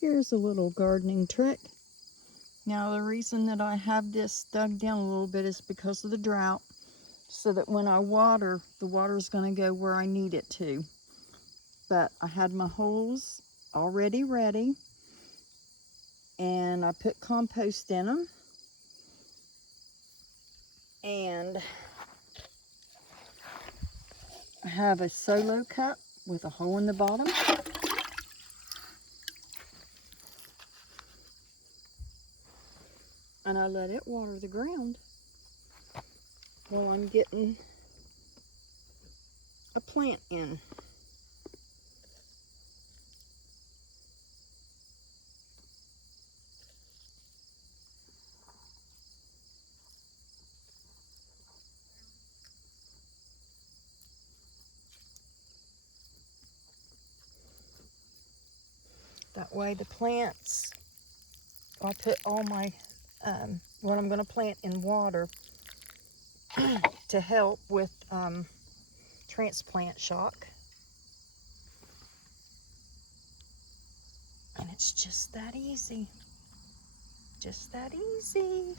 Here's a little gardening trick. Now the reason that I have this dug down a little bit is because of the drought, so that when I water, the water is going to go where I need it to. But I had my holes already ready, and I put compost in them, and I have a solo cup with a hole in the bottom. And I let it water the ground while I'm getting a plant in. That way the plants, I'll put all my, what I'm going to plant in water to help with transplant shock. And it's just that easy. Just that easy.